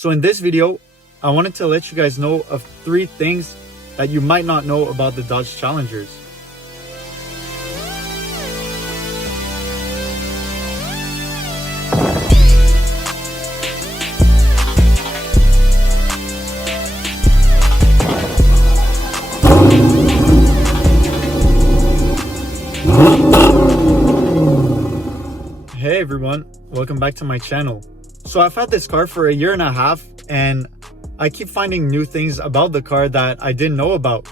So in this video, I wanted to let you guys know of 3 things that you might not know about the Dodge Challengers. Hey everyone, welcome back to my channel. So I've had this car for a year and a half and I keep finding new things about the car that I didn't know about,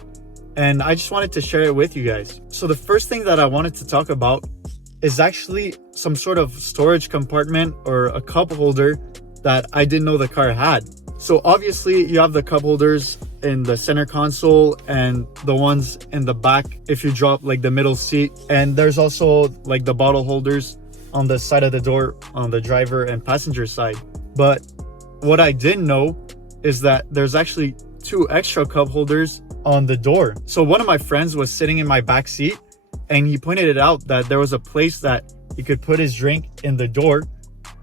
and I just wanted to share it with you guys. So the first thing that I wanted to talk about is actually some sort of storage compartment or a cup holder that I didn't know the car had. So obviously you have the cup holders in the center console and the ones in the back if you drop like the middle seat, and there's also like the bottle holders on the side of the door on the driver and passenger side. But what I didn't know is that there's actually 2 extra cup holders on the door. So one of my friends was sitting in my back seat and he pointed it out that there was a place that he could put his drink in the door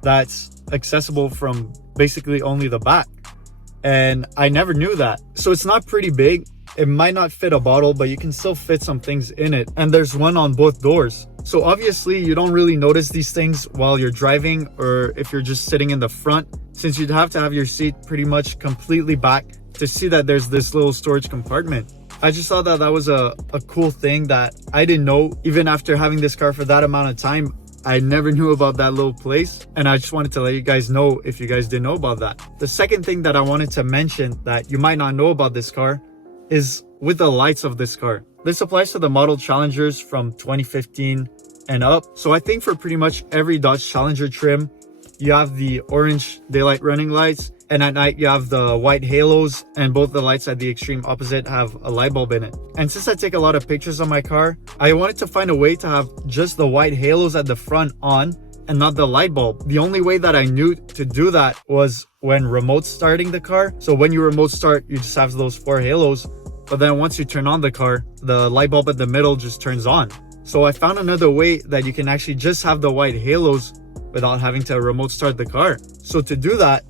that's accessible from basically only the back, and I never knew that. So it's not pretty big, it might not fit a bottle, but you can still fit some things in it, and there's one on both doors. So obviously you don't really notice these things while you're driving or if you're just sitting in the front, since you'd have to have your seat pretty much completely back to see that there's this little storage compartment. I just thought that that was a cool thing that I didn't know. Even after having this car for that amount of time, I never knew about that little place, and I just wanted to let you guys know if you guys didn't know about that. The second thing that I wanted to mention that you might not know about this car is with the lights of this car. This applies to the model Challengers from 2015 and up. So I think for pretty much every Dodge Challenger trim, you have the orange daylight running lights, and at night you have the white halos, and both the lights at the extreme opposite have a light bulb in it. And since I take a lot of pictures of my car, I wanted to find a way to have just the white halos at the front on and not the light bulb. The only way that I knew to do that was when remote starting the car. So when you remote start, you just have those 4 halos, but then once you turn on the car, the light bulb at the middle just turns on. So I found another way that you can actually just have the white halos without having to remote start the car. So to do that,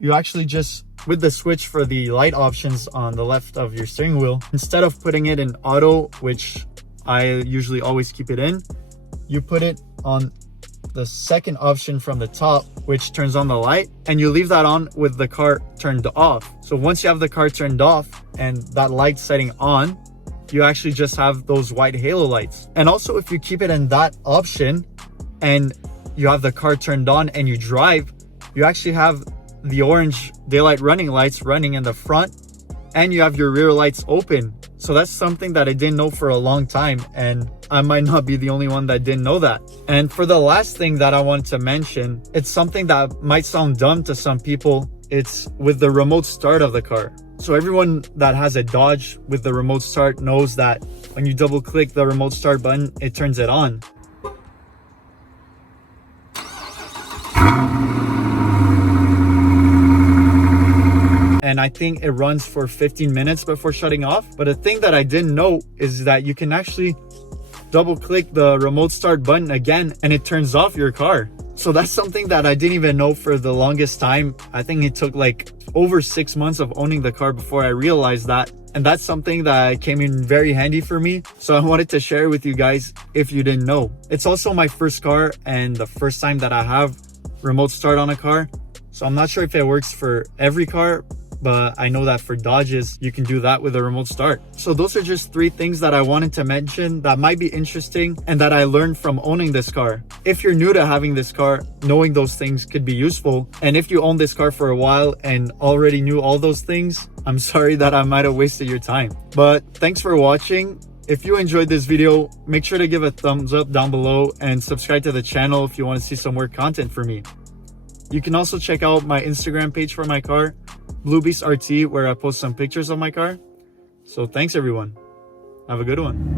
you actually just, with the switch for the light options on the left of your steering wheel, instead of putting it in auto, which I usually always keep it in, you put it on the second option from the top, which turns on the light, and you leave that on with the car turned off. So once you have the car turned off and that light setting on, you actually just have those white halo lights. And also if you keep it in that option and you have the car turned on and you drive, you actually have the orange daylight running lights running in the front, and you have your rear lights open. So that's something that I didn't know for a long time, and I might not be the only one that didn't know that. And for the last thing that I wanted to mention, it's something that might sound dumb to some people. It's with the remote start of the car. So everyone that has a Dodge with the remote start knows that when you double click the remote start button, it turns it on. And I think it runs for 15 minutes before shutting off. But the thing that I didn't know is that you can actually double click the remote start button again and it turns off your car. So that's something that I didn't even know for the longest time. I think it took like over 6 months of owning the car before I realized that. And that's something that came in very handy for me. So I wanted to share with you guys if you didn't know. It's also my first car and the first time that I have remote start on a car. So I'm not sure if it works for every car, but I know that for Dodges, you can do that with a remote start. So those are just 3 things that I wanted to mention that might be interesting and that I learned from owning this car. If you're new to having this car, knowing those things could be useful. And if you own this car for a while and already knew all those things, I'm sorry that I might have wasted your time. But thanks for watching. If you enjoyed this video, make sure to give a thumbs up down below and subscribe to the channel if you want to see some more content from me. You can also check out my Instagram page for my car, Blue Beast RT, where I post some pictures of my car. So thanks everyone. Have a good one.